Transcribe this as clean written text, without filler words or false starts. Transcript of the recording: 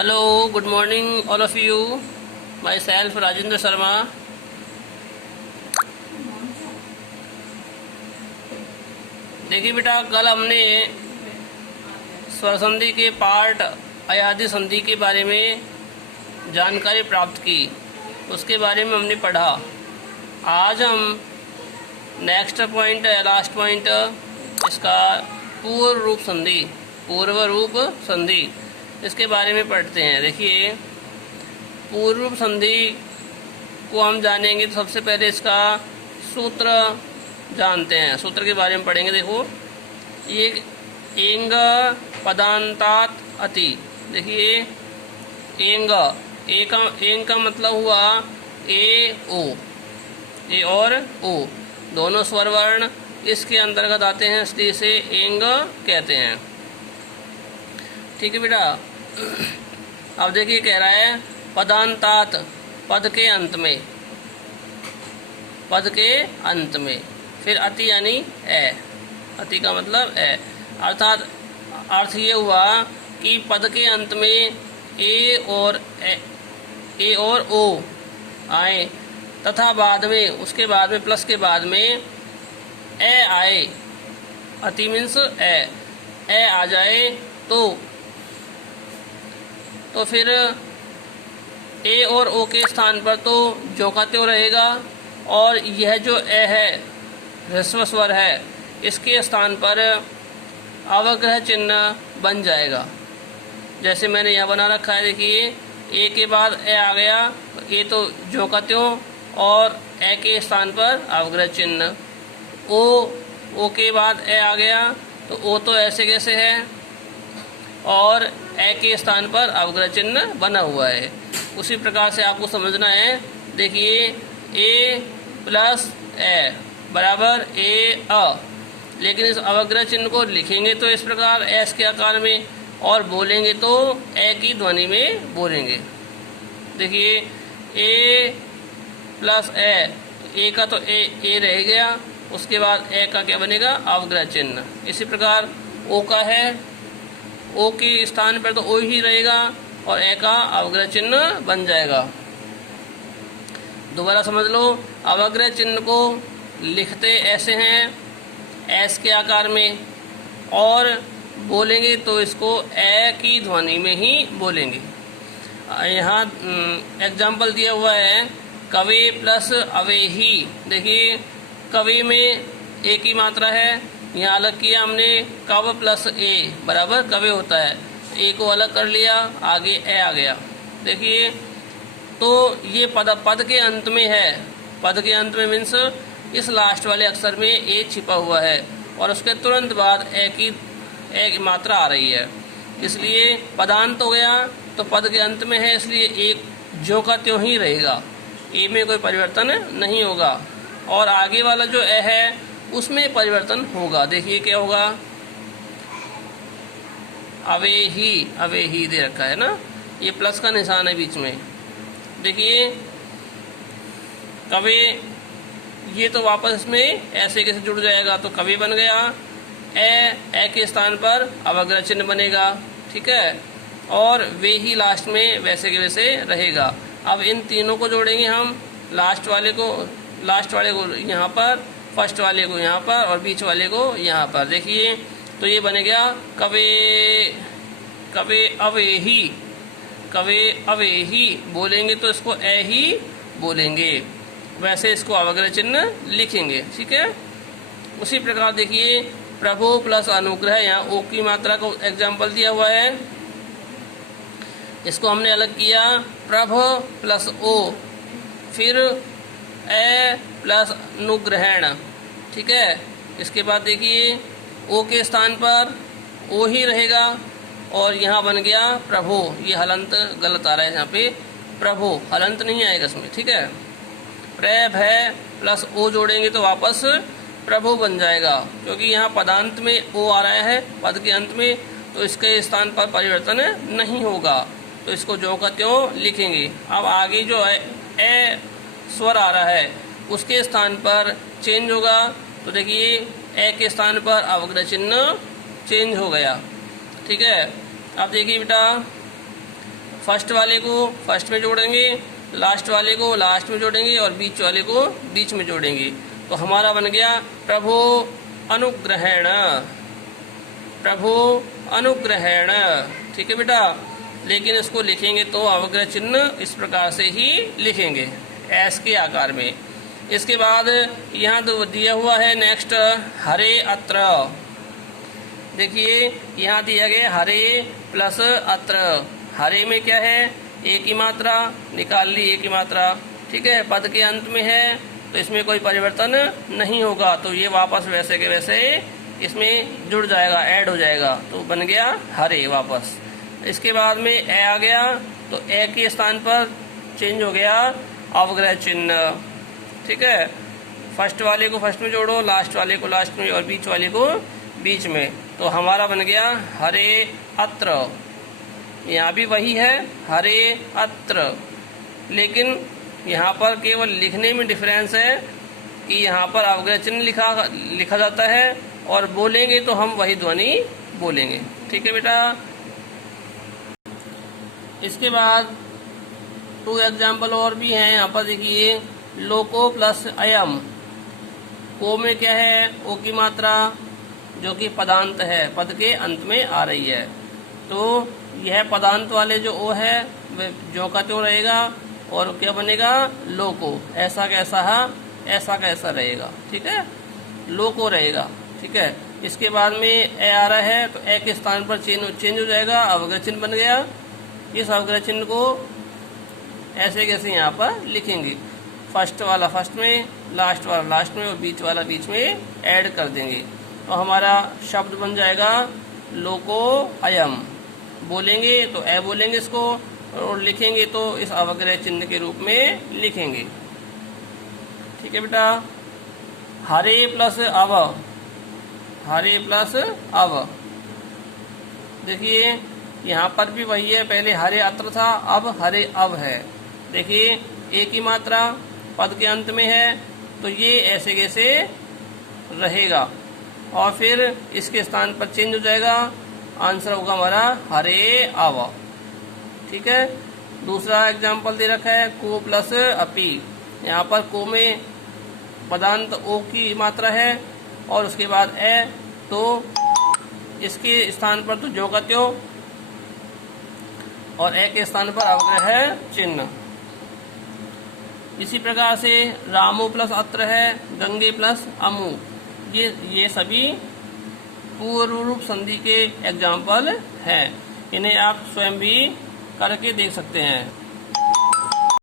Hello, good morning all of you. Myself Rajendra Sharma. देखिए बेटा, कल हमने स्वर संधि के पार्ट अयादि संधि के बारे में जानकारी प्राप्त की, उसके बारे में हमने पढ़ा। आज हम नेक्स्ट पॉइंट लास्ट पॉइंट इसका पूर्व रूप संधि इसके बारे में पढ़ते हैं। देखिए, पूर्व रूप संधि को हम जानेंगे तो सबसे पहले इसका सूत्र जानते हैं, सूत्र के बारे में पढ़ेंगे। देखो, ये एंग पदांतात अति। देखिए, एंग का मतलब हुआ ए और ओ दोनों स्वर वर्ण इसके अंतर्गत आते हैं, इसलिए इसे एंग कहते हैं। ठीक है बेटा। अब देखिए, कह रहा है पदांतात, पद के अंत में, फिर अति यानी ए, अति का मतलब ए, अर्थात अर्थ ये हुआ कि पद के अंत में ए और ओ आए तथा बाद में, उसके बाद में, प्लस के बाद में ए आए। अति मीन्स ए आ जाए तो फिर ए और ओ के स्थान पर तो जो का त्यों रहेगा, और यह जो ए है ह्रस्व स्वर है, इसके स्थान पर अवग्रह चिन्ह बन जाएगा। जैसे मैंने यह बना रखा है। देखिए, ए के बाद ए आ गया तो ए तो जो का त्यों, और ए के स्थान पर अवग्रह चिन्ह। ओ के बाद ए आ गया तो ओ तो ऐसे कैसे है, और ए के स्थान पर अवग्रह चिन्ह बना हुआ है। उसी प्रकार से आपको समझना है। देखिए, ए प्लस ए बराबर ए अ, लेकिन इस अवग्रह चिन्ह को लिखेंगे तो इस प्रकार एस के आकार में, और बोलेंगे तो ए की ध्वनि में बोलेंगे। देखिए, ए प्लस ए का तो ए रह गया, उसके बाद ए का क्या बनेगा, अवग्रह चिन्ह। इसी प्रकार ओ का है, ओ के स्थान पर तो ओ ही रहेगा और ए का अवग्रह चिन्ह बन जाएगा। दोबारा समझ लो, अवग्रह चिन्ह को लिखते ऐसे हैं, एस के आकार में, और बोलेंगे तो इसको ए की ध्वनि में ही बोलेंगे। यहाँ एग्जाम्पल दिया हुआ है, कवे प्लस अवेही। देखिए, कवे में ए की मात्रा है, यहाँ अलग किया हमने, कव प्लस ए बराबर कवे होता है, ए को अलग कर लिया, आगे ए आ गया। देखिए, तो ये पद के अंत में है, पद के अंत में मीन्स इस लास्ट वाले अक्षर में ए छिपा हुआ है, और उसके तुरंत बाद ए की मात्रा आ रही है, इसलिए पदांत हो गया। तो पद के अंत में है, इसलिए एक जो का त्यों ही रहेगा, ए में कोई परिवर्तन नहीं होगा, और आगे वाला जो ए है उसमें परिवर्तन होगा। देखिए क्या होगा, अवेही दे रखा है ना, ये प्लस का निशान है बीच में। देखिए, कवे, ये तो वापस में ऐसे कैसे जुड़ जाएगा, तो कवे बन गया। ए के स्थान पर अवग्रह चिन्ह बनेगा, ठीक है, और वे ही लास्ट में वैसे के वैसे रहेगा। अब इन तीनों को जोड़ेंगे हम, लास्ट वाले को यहाँ पर, फर्स्ट वाले को यहाँ पर, और बीच वाले को यहाँ पर। देखिए, तो ये बन गया कवे अवेही बोलेंगे तो इसको ए ही बोलेंगे, वैसे इसको अवग्रह चिन्ह लिखेंगे। ठीक है। उसी प्रकार देखिए, प्रभु प्लस अनुग्रह, यहाँ ओ की मात्रा को एग्जाम्पल दिया हुआ है, इसको हमने अलग किया, प्रभ प्लस ओ, फिर ए प्लस अनुग्रहण। ठीक है। इसके बाद देखिए, ओ के स्थान पर ओ ही रहेगा, और यहाँ बन गया प्रभु। ये हलंत गलत आ रहा है, यहाँ पे प्रभु हलंत नहीं आएगा इसमें। ठीक है। प्रभ है प्लस ओ जोड़ेंगे तो वापस प्रभु बन जाएगा, क्योंकि यहाँ पदांत में ओ आ रहा है पद के अंत में, तो इसके स्थान पर परिवर्तन नहीं होगा, तो इसको जो का त्यों लिखेंगे। अब आगे जो है ए स्वर आ रहा है, उसके स्थान पर चेंज होगा, तो देखिए ए के स्थान पर अवग्रह चिन्ह चेंज हो गया। ठीक है। अब देखिए बेटा, फर्स्ट वाले को फर्स्ट में जोड़ेंगे, लास्ट वाले को लास्ट में जोड़ेंगे और बीच वाले को बीच में जोड़ेंगे। तो हमारा बन गया प्रभु अनुग्रहेण, प्रभु अनुग्रहेण। ठीक है बेटा, लेकिन इसको लिखेंगे तो अवग्रह चिन्ह इस प्रकार से ही लिखेंगे, एस के आकार में। इसके बाद यहाँ तो दिया हुआ है नेक्स्ट हरे अत्र। देखिए यहाँ दिया गया हरे प्लस अत्र। हरे में क्या है, एक ही मात्रा निकाल ली, एक ही मात्रा। ठीक है, पद के अंत में है तो इसमें कोई परिवर्तन नहीं होगा, तो ये वापस वैसे के वैसे इसमें जुड़ जाएगा, ऐड हो जाएगा, तो बन गया हरे वापस। इसके बाद में ए आ गया तो ए के स्थान पर चेंज हो गया अवग्रह चिन्ह। ठीक है, फर्स्ट वाले को फर्स्ट में जोड़ो, लास्ट वाले को लास्ट में और बीच वाले को बीच में, तो हमारा बन गया हरे अत्र। यहाँ भी वही है हरे अत्र, लेकिन यहाँ पर केवल लिखने में डिफरेंस है कि यहाँ पर अवग्रह चिन्ह लिखा जाता है और बोलेंगे तो हम वही ध्वनि बोलेंगे। ठीक है बेटा। इसके बाद 2 एग्जाम्पल और भी हैं। यहाँ पर देखिए लोको प्लस अयम। को में क्या है, ओ की मात्रा जो कि पदांत है, पद के अंत में आ रही है, तो यह पदांत वाले जो ओ है वह जो का त्यों रहेगा और क्या बनेगा लोको, ऐसा कैसा है ऐसा कैसा रहेगा। ठीक है, लोको रहेगा। ठीक है, इसके बाद में ए आ रहा है तो ए के स्थान पर चेंज हो जाएगा, अवग्रह चिन्ह बन गया। इस अवग्रह चिन्ह को ऐसे कैसे यहाँ पर लिखेंगे, फर्स्ट वाला फर्स्ट में, लास्ट वाला लास्ट में और बीच वाला बीच में ऐड कर देंगे, तो हमारा शब्द बन जाएगा लोको अयम। बोलेंगे तो ए बोलेंगे इसको और लिखेंगे तो इस अवग्रह चिन्ह के रूप में लिखेंगे। ठीक है बेटा। हरे प्लस अव, हरे प्लस अव। देखिए यहाँ पर भी वही है, पहले हरे अत्र था, अब हरे अव है। देखिए एक ही मात्रा पद के अंत में है, तो ये ऐसे कैसे रहेगा और फिर इसके स्थान पर चेंज हो जाएगा, आंसर होगा हमारा हरे अव। ठीक है। दूसरा एग्जाम्पल दे रखा है को प्लस अपी। यहाँ पर को में पदांत ओ की मात्रा है और उसके बाद ए, तो इसके स्थान पर तो जो का त्यों और ए के स्थान पर अवग्रह चिन्ह। इसी प्रकार से रामो प्लस अत्र है, गंगे प्लस अमु। ये सभी पूर्व रूप संधि के एग्जाम्पल हैं, इन्हें आप स्वयं भी करके देख सकते हैं।